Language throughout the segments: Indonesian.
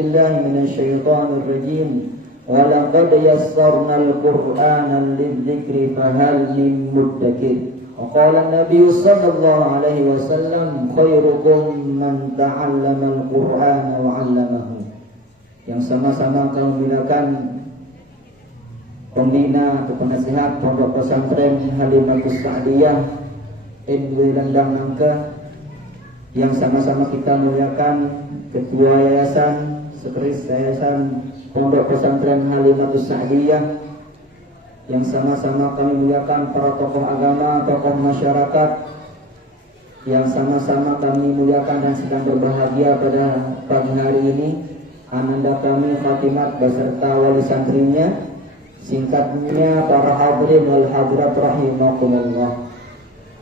بالله من الشيطان الرجيم ولقد يسرنا القرآن للذكر فهل من مدكر وقال النبي صلى الله عليه وسلم خيركم من تعلم القرآن وعلمه. Yang sama-sama kami muliakan pembina atau penasihat Pondok Pesantren Halimatus Sa'diyah NW Lendang Nangka, yang sama-sama kita muliakan Ketua Yayasan, Sekretaris Yayasan Pondok Pesantren Halimatus Sa'diyah, yang sama-sama kami muliakan para tokoh agama, tokoh masyarakat, yang sama-sama kami muliakan dan sedang berbahagia pada pagi hari ini, ananda kami Fatimah beserta wali santrinya, singkatnya para hadirin wal hadirat rahimakumullah.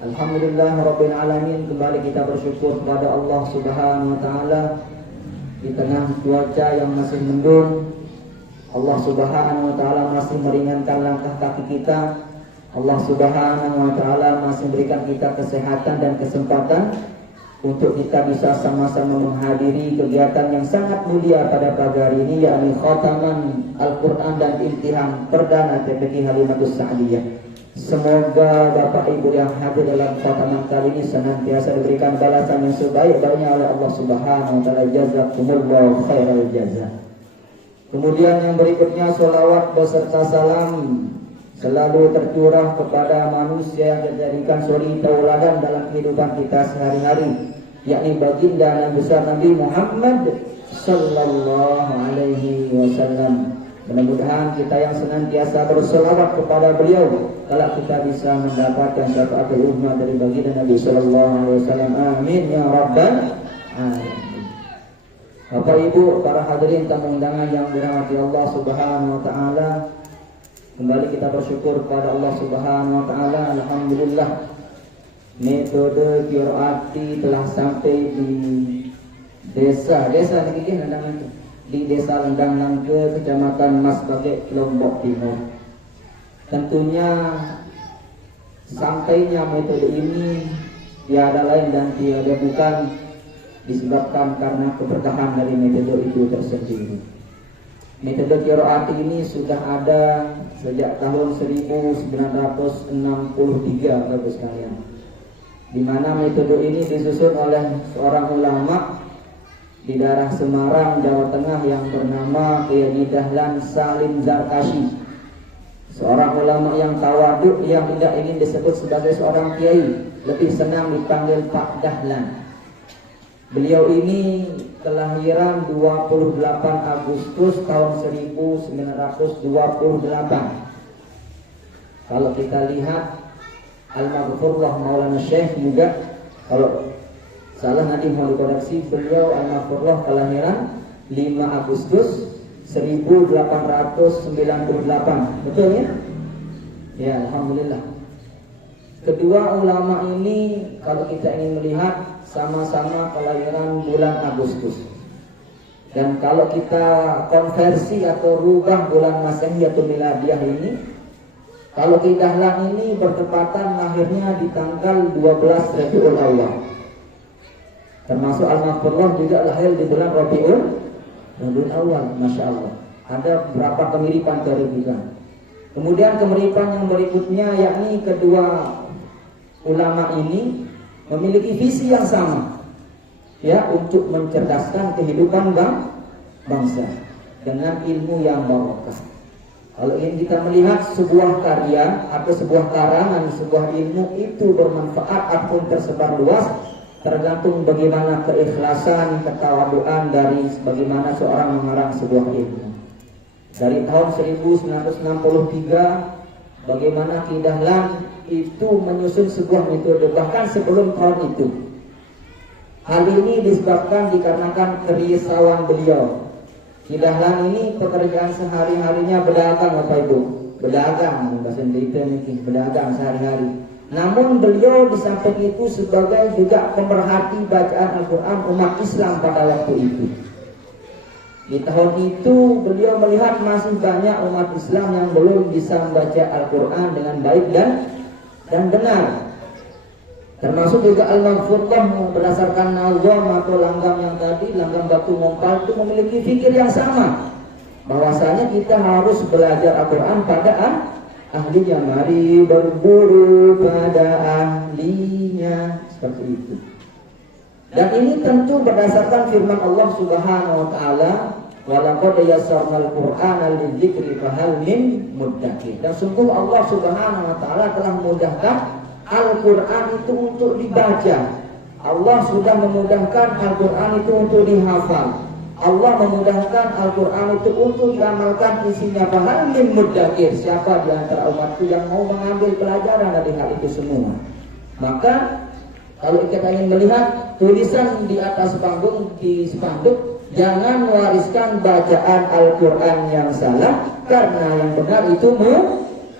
Alhamdulillah Rabbil Alamin, kembali kita bersyukur kepada Allah Subhanahu wa Ta'ala di tengah cuaca yang masih mendung. Allah Subhanahu wa Ta'ala masih meringankan langkah kaki kita. Allah Subhanahu wa Ta'ala masih memberikan kita kesehatan dan kesempatan untuk kita bisa sama-sama menghadiri kegiatan yang sangat mulia pada pagi hari ini, yakni khataman Al-Quran dan imtihan perdana TPQ Halimatus Sa'diyah. Semoga Bapak Ibu yang hadir dalam khataman kali ini senantiasa diberikan balasan yang sebaik-baiknya oleh Allah Subhanahu wa Ta'ala. Jazakumullahu khairal jazaa. Kemudian yang berikutnya, sholawat beserta salam selalu tercurah kepada manusia yang dijadikan suri tauladan dalam kehidupan kita sehari-hari, yakni baginda Nabi besar Nabi Muhammad sallallahu alaihi wasallam. Mudah-mudahan kita yang senantiasa berselawat kepada beliau, kalau kita bisa mendapatkan syafaatul ummah dari baginda Nabi sallallahu alaihi wasallam. Amin ya rabbal alamin. Bapak Ibu, para hadirin tamu undangan yang dirahmati Allah Subhanahu wa Ta'ala, kembali kita bersyukur kepada Allah Subhanahu wa Ta'ala. Alhamdulillah, metode qiraati telah sampai di desa Niki Lendang itu, di Desa Lendang Nangke, Kecamatan Mas Bage, Lombok Timur. Tentunya sampainya metode ini tiada lain dan tiada bukan disebabkan karena keberkahan dari metode itu tersendiri. Metode qiraat ini sudah ada sejak tahun 1963, Bapak sekalian, di mana metode ini disusun oleh seorang ulama di daerah Semarang, Jawa Tengah yang bernama Kiai Dahlan Salim Zarkashi, seorang ulama yang tawaduk, yang tidak ingin disebut sebagai seorang kiai, lebih senang dipanggil Pak Dahlan. Beliau ini kelahiran 28 Agustus tahun 1928. Kalau kita lihat Al-Maghfurullah Maulana Syekh juga, kalau salah nanti mau dikoreksi, beliau Al-Maghfurullah kelahiran 5 Agustus 1898. Betul ya? Ya, alhamdulillah. Kedua ulama ini kalau kita ingin melihat sama-sama kelahiran bulan Agustus. Dan kalau kita konversi atau rubah bulan Masehi atau Miladiah ini, kalau Kiai Dahlan ini bertepatan lahirnya di tanggal 12 Rabiul Awal. Termasuk Al-Maghfurullah juga lahir di bulan Rabiul Awal, Masya Allah. Ada berapa kemiripan kerugikan. Kemudian kemiripan yang berikutnya, yakni kedua ulama ini memiliki visi yang sama, ya, untuk mencerdaskan kehidupan bangsa dengan ilmu yang barokah. Kalau ingin kita melihat sebuah karya atau sebuah karangan, sebuah ilmu itu bermanfaat ataupun tersebar luas, tergantung bagaimana keikhlasan, ketawaduan dari bagaimana seorang mengarang sebuah ilmu. Dari tahun 1963, bagaimana Kiai Dahlan itu menyusun sebuah metode, bahkan sebelum tahun itu. Hal ini disebabkan dikarenakan kerisauan beliau. Kiai Dahlan ini pekerjaan sehari-harinya berdagang, Bapak Ibu, berdagang, bahasa Indonesia ini berdagang sehari-hari. Namun beliau di samping itu sebagai juga pemerhati bacaan Al-Quran umat Islam pada waktu itu. Di tahun itu beliau melihat masih banyak umat Islam yang belum bisa membaca Al-Quran dengan baik dan benar. Termasuk juga al-maghfurlah berdasarkan nazam atau langgam yang tadi, langgam batu ngompal itu memiliki fikir yang sama. Bahwasanya kita harus belajar Al-Quran pada ahlinya. Mari berburu pada ahlinya, seperti itu. Dan ini tentu berdasarkan firman Allah Subhanahu wa taala, walaqad yassarnal Qur'ana lidzikri fahal min muddakir. Dan sungguh Allah Subhanahu wa taala telah memudahkan Al-Quran itu untuk dibaca. Allah sudah memudahkan Al-Quran itu untuk dihafal. Allah memudahkan Al-Quran itu untuk diamalkan isinya. Fahal min muddakir, siapa di antara umatku yang mau mengambil pelajaran dari hal itu semua. Maka kalau kita ingin melihat tulisan di atas panggung, di spanduk, jangan mewariskan bacaan Al-Quran yang salah, karena yang benar itu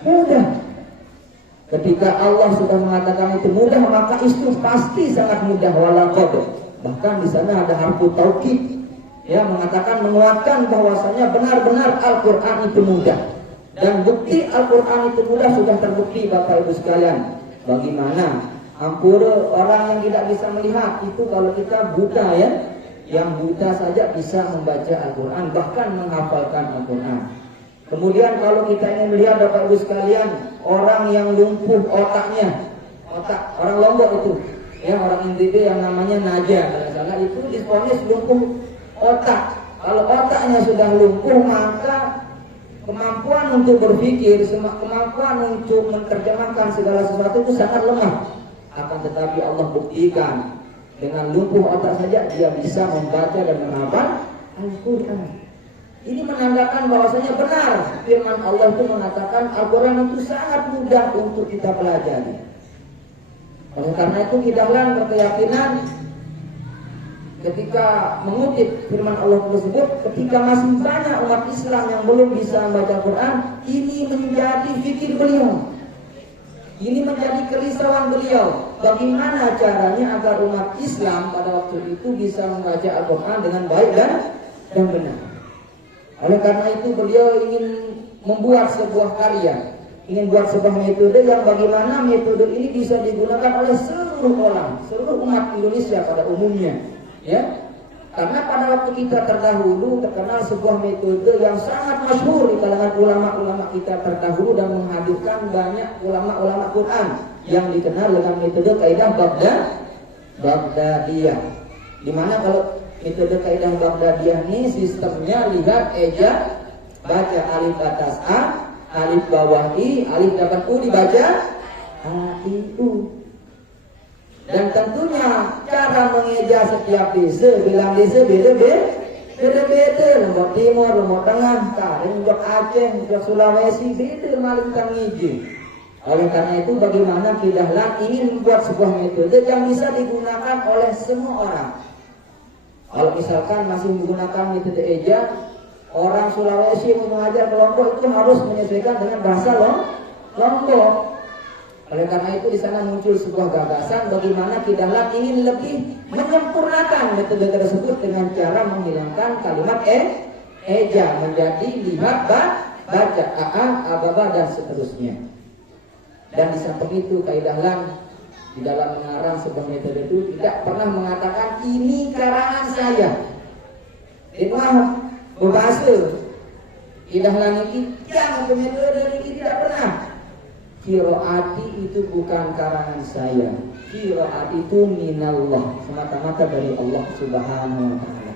mudah. Ketika Allah sudah mengatakan itu mudah, maka itu pasti sangat mudah. Walaqad, bahkan di sana ada harfu taukid, ya, mengatakan, menguatkan bahwasanya benar-benar Al-Quran itu mudah. Dan bukti Al-Quran itu mudah sudah terbukti Bapak Ibu sekalian. Bagaimana ampura orang yang tidak bisa melihat itu, kalau kita buta ya, yang buta saja bisa membaca Al-Quran, bahkan menghafalkan Al-Quran. Kemudian kalau kita ingin melihat Bapak Ibu sekalian, orang yang lumpuh otaknya, orang Lombok itu, ya, orang NTB yang namanya Naja, kalau salah itu divonis lumpuh otak. Kalau otaknya sudah lumpuh, maka kemampuan untuk berpikir, kemampuan untuk menerjemahkan segala sesuatu itu sangat lemah. Akan tetapi Allah buktikan, dengan lumpuh otak saja dia bisa membaca dan menghafal Al-Quran. Ini menandakan bahwasanya benar firman Allah itu mengatakan Al-Quran itu sangat mudah untuk kita pelajari. Oleh karena itu kita berkeyakinan ketika mengutip firman Allah tersebut, ketika masih banyak umat Islam yang belum bisa membaca Al-Quran, ini menjadi fikir beliau. Ini menjadi kerisauan beliau. Bagaimana caranya agar umat Islam pada waktu itu bisa membaca Al-Quran dengan baik dan benar. Oleh karena itu beliau ingin membuat sebuah karya, ingin buat sebuah metode yang bagaimana metode ini bisa digunakan oleh seluruh orang, seluruh umat Indonesia pada umumnya, ya. Karena pada waktu kita terdahulu terkenal sebuah metode yang sangat masyhur di kalangan ulama-ulama kita terdahulu dan menghadirkan banyak ulama-ulama Quran yang dikenal dengan metode kaidah Baghdadiyah. Di mana kalau metode kaidah Baghdadiyah ini sistemnya lihat eja, baca alif atas a, alif bawah i, alif depan u dibaca a i u. Dan tentunya cara mengeja setiap desa, bilang desa beda-beda. Lombok Timur, Lombok Tengah, Karim, Jok Aceh, Jok Sulawesi, beda Maluku ngiji. Oleh karena itu bagaimana Kidahlan ingin membuat sebuah metode yang bisa digunakan oleh semua orang. Kalau misalkan masih menggunakan metode eja, orang Sulawesi yang mengajar ke Lombok itu harus menyesuaikan dengan bahasa Lombok. Oleh karena itu di sana muncul sebuah gagasan bagaimana Kidahlan ingin lebih menyempurnakan metode tersebut dengan cara menghilangkan kalimat eja menjadi lihat, baca, ababa dan seterusnya. Dan di samping itu Kidahlan di dalam mengarang sebuah metode itu tidak pernah mengatakan ini karangan saya. Itulah berbahasa Kidahlan ini yang metode ini tidak pernah. Qiraati itu bukan karangan saya. Qiraat itu minallah, semata-mata dari Allah Subhanahu wa taala.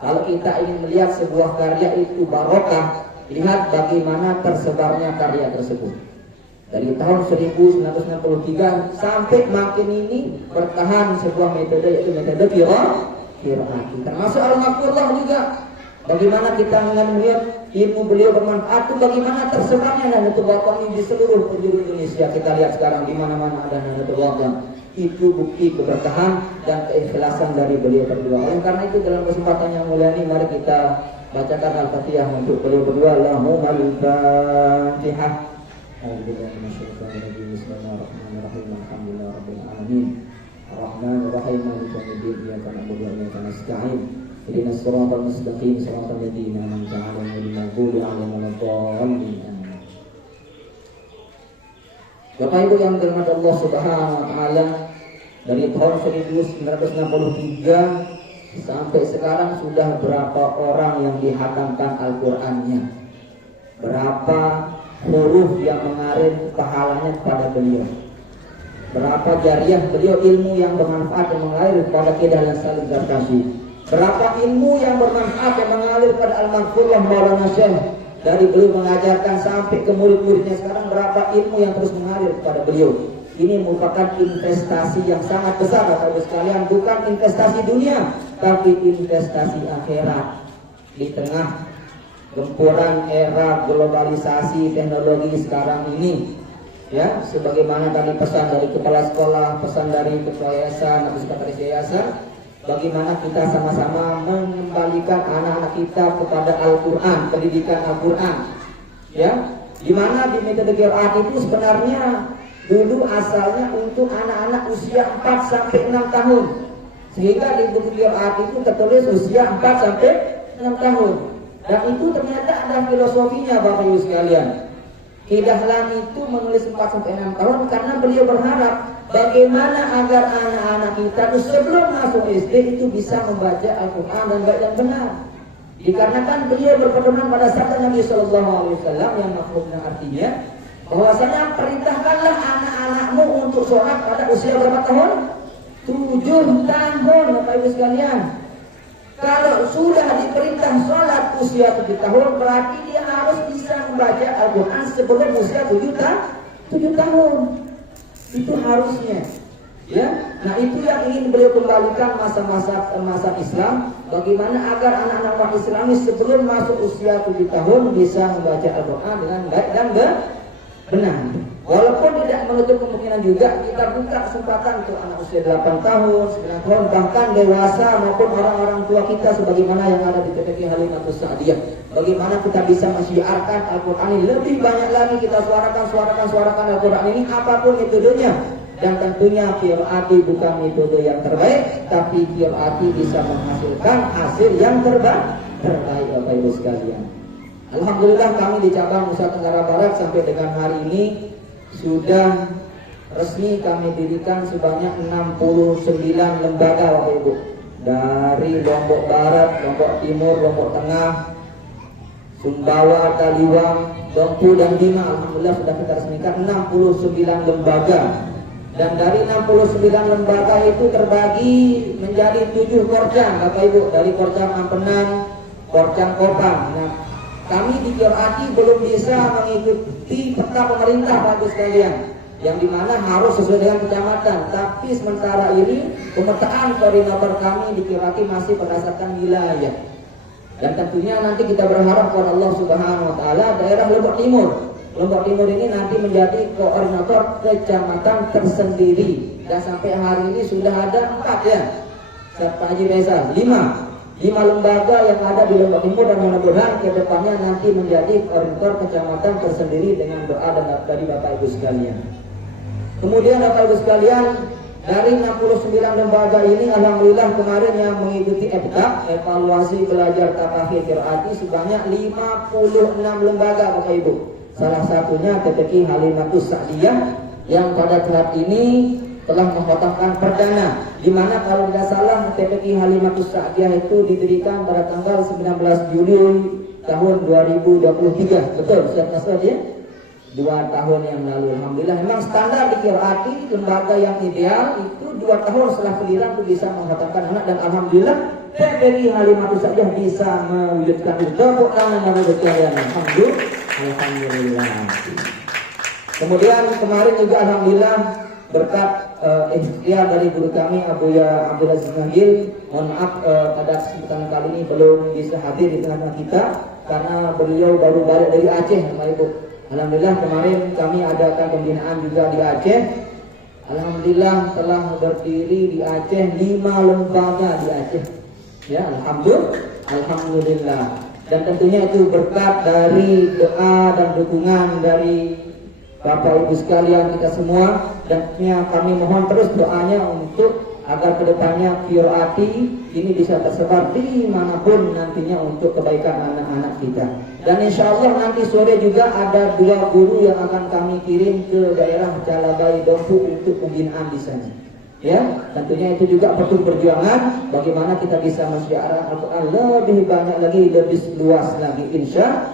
Kalau kita ingin melihat sebuah karya itu barokah, lihat bagaimana tersebarnya karya tersebut. Dari tahun 1963 sampai makin ini bertahan sebuah metode, yaitu metode qiraati. Termasuk al-maqullah juga. Bagaimana kita melihat ilmu beliau bermanfaat itu, bagaimana tersebarnya Nahdlatul Wathon ini di seluruh penjuru Indonesia. Kita lihat sekarang di mana-mana ada Nahdlatul Wathon. Itu bukti keberkahan dan keikhlasan dari beliau berdua. Oleh karena itu dalam kesempatan yang mulia ini mari kita bacakan Al-Fatihah untuk beliau berdua. Allahumma al-Fatihah. Bismillahirrahmanirrahim. Alhamdulillahirabbil alamin. Ar-Rahmanir-Rahim. Maliki yaumiddin. Iyyaka na'budu wa iyyaka nasta'in. Ihdinas siratal mustaqim, siratal ladzina an'amta 'alaihim ghairil maghdubi 'alaihim waladdallin. Bapak Ibu yang dirahmati Allah Subhanahu wa taala, dari tahun 1963 sampai sekarang sudah berapa orang yang dihatamkan Al-Qur'annya? Berapa huruf yang mengalir pahalanya kepada beliau? Berapa jariah beliau ilmu yang bermanfaat yang mengalir kepada Kiai Salim Zarkashi? Berapa ilmu yang bermanfaat yang mengalir kepada Al-Maghfurlah Maulana Syekh? Dari beliau mengajarkan sampai ke murid-muridnya sekarang, berapa ilmu yang terus mengalir kepada beliau. Ini merupakan investasi yang sangat besar Bapak Ibu sekalian, bukan investasi dunia tapi investasi akhirat. Di tengah gempuran era globalisasi teknologi sekarang ini, ya, sebagaimana tadi pesan dari kepala sekolah, pesan dari ketua yayasan atau sekretaris yayasan, bagaimana kita sama-sama mengembalikan anak-anak kita kepada Al-Quran, pendidikan Al-Quran, ya, dimana di metode qiraat itu sebenarnya dulu asalnya untuk anak-anak usia 4 sampai 6 tahun, sehingga di buku qiraat itu tertulis usia 4 sampai 6 tahun, dan itu ternyata ada filosofinya Bapak Ibu sekalian. Ki Dahlan itu menulis 4 sampai 6 tahun karena beliau berharap bagaimana agar anak-anak kita itu sebelum masuk SD itu bisa membaca Al-Quran dan baik dan benar. Dikarenakan beliau berpedoman pada sabda Nabi Sallallahu Alaihi Wasallam yang maksudnya artinya bahwasanya perintahkanlah anak-anakmu untuk sholat pada usia berapa tahun? 7 tahun Bapak Ibu sekalian. Kalau sudah diperintah sholat usia 7 tahun, berarti dia harus bisa membaca Al-Quran sebelum usia 7 tahun. Itu harusnya, ya. Nah, itu yang ingin beliau kembalikan masa Islam, bagaimana agar anak-anak umat Islam sebelum masuk usia 7 tahun bisa membaca Al-Quran dengan baik dan benar. Walaupun tidak menutup kemungkinan juga kita buka kesempatan untuk anak usia 8 tahun, 9 tahun, bahkan dewasa maupun orang-orang tua kita sebagaimana yang ada di TPQ Halimatus Sa'diyah. Bagaimana kita bisa menyiarkan Al-Quran ini lebih banyak lagi, kita suarakan Al-Quran ini apapun metodenya. Dan tentunya qiraati bukan metode yang terbaik, tapi qiraati bisa menghasilkan hasil yang terbaik Bapak Ibu sekalian. Alhamdulillah kami di cabang Nusa Tenggara Barat sampai dengan hari ini sudah resmi kami dirikan sebanyak 69 lembaga Bapak Ibu. Dari Lombok Barat, Lombok Timur, Lombok Tengah, Sumbawa, Taliwang, Dompu dan Bima. Alhamdulillah sudah kita resmikan 69 lembaga. Dan dari 69 lembaga itu terbagi menjadi 7 korcang Bapak Ibu. Dari korcang Ampenan, korcang Kopang. Nah, kami di qiraati belum bisa mengikuti peta pemerintah Bapak Ibu sekalian, yang dimana harus sesuai dengan kecamatan. Tapi sementara ini pemetaan koordinator kami di qiraati masih berdasarkan wilayah. Dan tentunya nanti kita berharap kepada Allah Subhanahu wa taala daerah Lombok Timur. Lombok Timur ini nanti menjadi koordinator kecamatan tersendiri. Dan sampai hari ini sudah ada 4 ya. Pak Haji Reza, 5 lembaga yang ada di Lombok Timur, dan mudah-mudahan ke depannya nanti menjadi koordinator kecamatan tersendiri dengan doa dari Bapak Ibu sekalian. Kemudian Bapak Ibu sekalian, dari 69 lembaga ini alhamdulillah kemarin yang mengikuti evaluasi belajar tafakhir qiraati sebanyak 56 lembaga Bapak Ibu. Salah satunya TPQ Halimatus Sa'diyah yang pada saat ini telah mengkhatamkan perdana, di mana kalau tidak salah TPQ Halimatus Sa'diyah itu didirikan pada tanggal 19 Juli tahun 2023. Betul Ustaz Nasr ya? 2 tahun yang lalu. Alhamdulillah memang standar di qiraati lembaga yang ideal itu 2 tahun setelah kelahiran itu bisa mengkhatamkan anak, dan alhamdulillah TPQ Halimatus Sa'diyah bisa mewujudkan itu. Tepuk tangan bagi kalian. Alhamdulillah. Kemudian kemarin juga alhamdulillah berkat ikhtiar dari guru kami Abuya Abdul Aziz Nahil, mohon maaf pada kesempatan kali ini belum bisa hadir di tengah-tengah kita karena beliau baru balik dari Aceh Bapak Ibu. Alhamdulillah kemarin kami adakan pembinaan juga di Aceh. Alhamdulillah telah berdiri di Aceh 5 lembaga di Aceh. Ya, alhamdulillah. Dan tentunya itu berkat dari doa dan dukungan dari Bapak Ibu sekalian kita semua, dan tentunya kami mohon terus doanya untuk agar kedepannya qiraati ini bisa tersebar dimanapun nantinya untuk kebaikan anak-anak kita. Dan insya Allah nanti sore juga ada 2 guru yang akan kami kirim ke daerah Calabai Dompu untuk pembinaan di sana. Ya, tentunya itu juga perlu perjuangan bagaimana kita bisa mensyarah Al-Quran lebih banyak lagi, lebih luas lagi, insya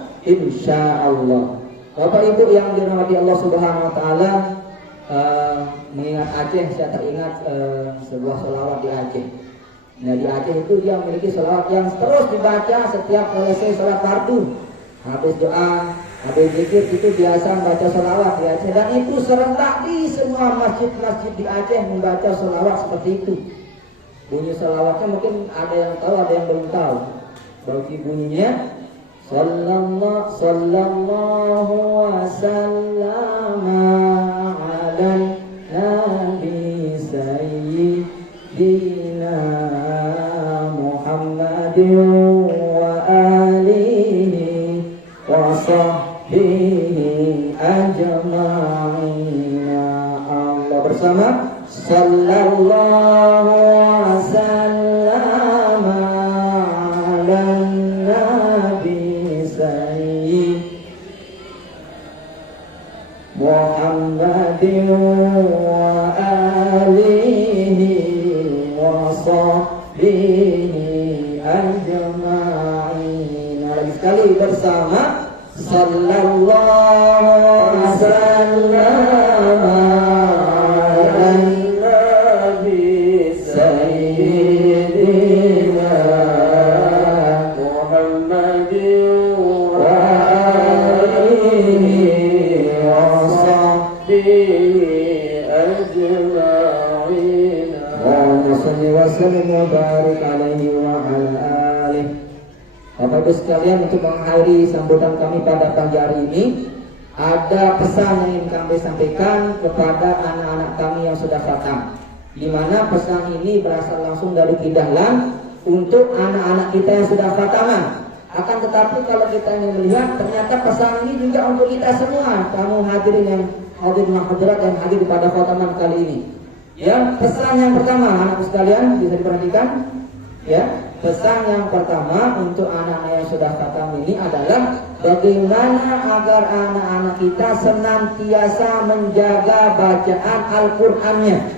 Allah. Bapak Ibu yang dirahmati Allah Subhanahu Wa Taala, mengingat Aceh, saya teringat sebuah sholawat di Aceh. Nah, di Aceh itu dia memiliki sholawat yang terus dibaca setiap selesai sholat fardu. Habis doa, habis zikir itu biasa membaca sholawat di Aceh, dan itu serentak di semua masjid-masjid di Aceh membaca sholawat seperti itu. Bunyi sholawatnya mungkin ada yang tahu, ada yang belum tahu. Bagi bunyinya sallallahu wasallam ala nabi sayyidina Muhammadin wa alihi wa sahbihi ajma'in. Allah bersama, sallallahu wasallam ala nabi sayyidina Muhammadin wa alihi wa sahbihi ajma'in. Lagi sekali bersama, sallallahu wasallam ala nabi sayyidina Muhammadin wa alihi wa sahbihi ajma'in. Allahumma shalli wa sallim wa barik alaihi wa ala alihi. Bapak Ibu sekalian, untuk mengakhiri sambutan kami pada pagi hari ini, ada pesan yang ingin kami sampaikan kepada anak-anak kami yang sudah khatam, di mana pesan ini berasal langsung dari Kidahlan untuk anak-anak kita yang sudah khataman. Akan tetapi kalau kita ingin melihat, ternyata pesan ini juga untuk kita semua, kamu hadirin yang hadir mahadirat yang hadir pada khataman kali ini. Ya, pesan yang pertama anak sekalian bisa diperhatikan. Ya, pesan yang pertama untuk anak-anak yang sudah khatam ini adalah bagaimana agar anak-anak kita senantiasa menjaga bacaan Al-Qur'annya.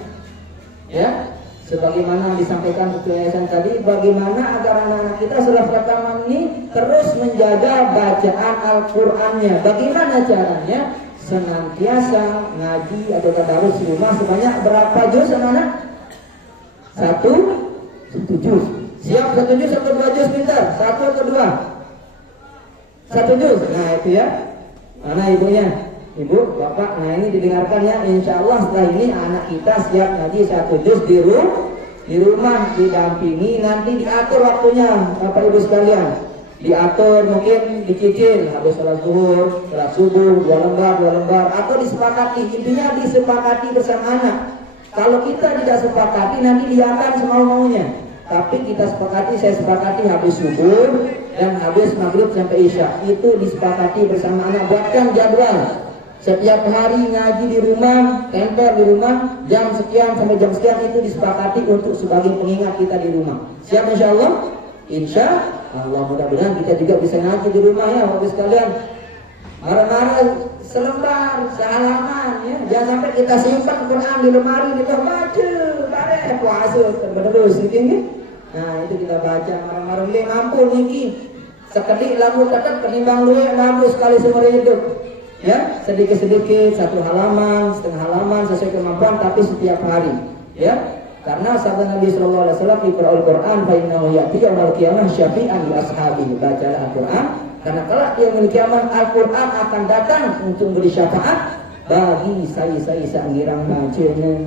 Ya, sebagaimana disampaikan Ketua Yayasan tadi, bagaimana agar anak-anak kita setelah khatam ini terus menjaga bacaan Al-Qur'annya. Bagaimana caranya? Senantiasa ngaji atau tadarus di rumah sebanyak berapa juz anak-anak? Satu juz. Siap, 1 juz atau 2 juz pintar? 1 atau 2? 1 juz. Nah itu ya. Mana ibunya? Ibu, bapak, nah ini didengarkan ya. Insya Allah setelah ini anak kita siap ngaji 1 juz di rumah, didampingi, nanti diatur waktunya bapak ibu sekalian. Diatur, mungkin dicicil habis sholat zuhur, sholat subuh 2 lembar, atau disepakati. Intinya disepakati bersama anak. Kalau kita tidak sepakati, nanti dia akan semau-maunya. Tapi kita sepakati, saya sepakati habis subuh dan habis maghrib sampai isya. Itu disepakati bersama anak. Buatkan jadwal. Setiap hari ngaji di rumah, tempel di rumah, jam sekian sampai jam sekian, itu disepakati untuk sebagai pengingat kita di rumah. Siap insya Allah? Insya Allah, mudah-mudahan kita juga bisa ngaji di rumah ya Bapak sekalian. Marah-marah selembar, sehalaman ya. Jangan sampai kita simpan Quran di lemari, kita baca, bareng puasa terus gitu. Nah itu kita baca marah-marah ini mampu niki sekedik lagu tetap kenimbang luwe mampu sekali seumur hidup ya, sedikit-sedikit 1 halaman, setengah halaman sesuai kemampuan, tapi setiap hari ya, karena sabda Nabi sallallahu alaihi wasallam, "Iqra'ul Qur'an fa innahu ya'ti yaumil qiyamah syafi'an li ashabihi." Bacalah Al-Qur'an karena kelak di yaumil qiyamah Al-Qur'an akan datang untuk beri syafaat bagi saya sanggirang bacanya.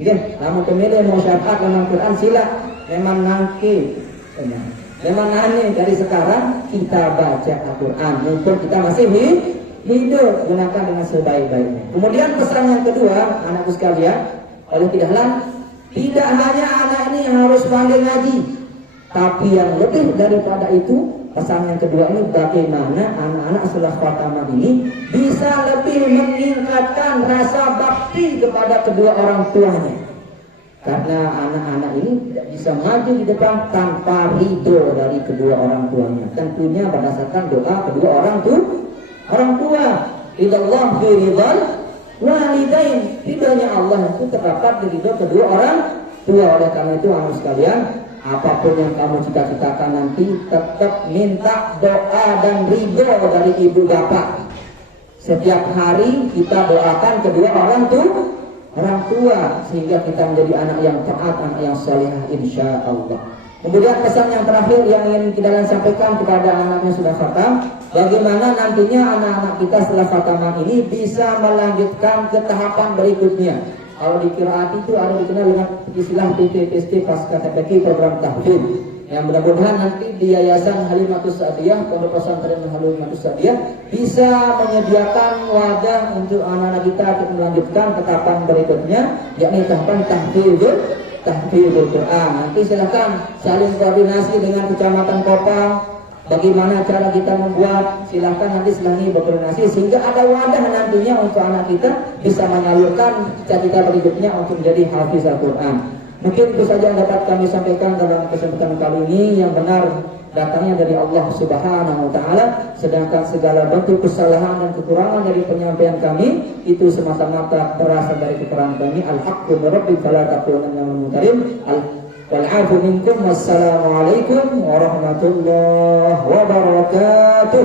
Gitu. Namun pemilih mau syafaat dalam Al-Qur'an sila memang nangke, memang nane dari sekarang kita baca Al-Quran mumpung kita masih hidup, gunakan dengan sebaik-baiknya. Kemudian pesan yang kedua, anakku sekalian, oleh Kidahlan, tidak hanya anak ini yang harus pandai ngaji, tapi yang lebih daripada itu, pesan yang kedua ini bagaimana anak-anak setelah khataman ini bisa lebih meningkatkan rasa bakti kepada kedua orang tuanya. Karena anak-anak ini tidak bisa maju di depan tanpa ridho dari kedua orang tuanya. Tentunya berdasarkan doa kedua orang tua. Ridallah fi ridal walidain. Ridhonya Allah itu terdapat di ridho kedua orang tua. Oleh karena itu anak sekalian, apapun yang kamu cita-citakan nanti tetap minta doa dan ridho dari ibu bapak. Setiap hari kita doakan kedua orang tua sehingga kita menjadi anak yang taat, anak yang salihah insya Allah. Kemudian pesan yang terakhir yang ingin kita sampaikan kepada anak-anak yang sudah khatam, bagaimana nantinya anak-anak kita setelah khataman ini bisa melanjutkan ke tahapan berikutnya. Kalau di qiraat itu ada dikenal dengan istilah PTPST pasca TPQ program tahfidz. Yang mudah-mudahan nanti di Yayasan Halimatus Sa'diyah, Pondok Pesantren Halimatus Sa'diyah bisa menyediakan wadah untuk anak-anak kita untuk melanjutkan ke tahapan berikutnya, yakni tahapan tahfidzul Quran. Nanti silakan saling koordinasi dengan Kecamatan Kopang. Bagaimana cara kita membuat, silahkan nanti setelah ini berkoordinasi sehingga ada wadah nantinya untuk anak kita bisa menyalurkan cita-cita berikutnya untuk menjadi hafiz Al-Quran. Mungkin itu saja yang dapat kami sampaikan dalam kesempatan kali ini, yang benar datangnya dari Allah Subhanahu wa taala, sedangkan segala bentuk kesalahan dan kekurangan dari penyampaian kami itu semata-mata berasal dari kekurangan kami. Al-haqqu min rabbika fala takunanna minal mumtarin. Wal-'afu minkum. Wassalamualaikum warahmatullahi wabarakatuh.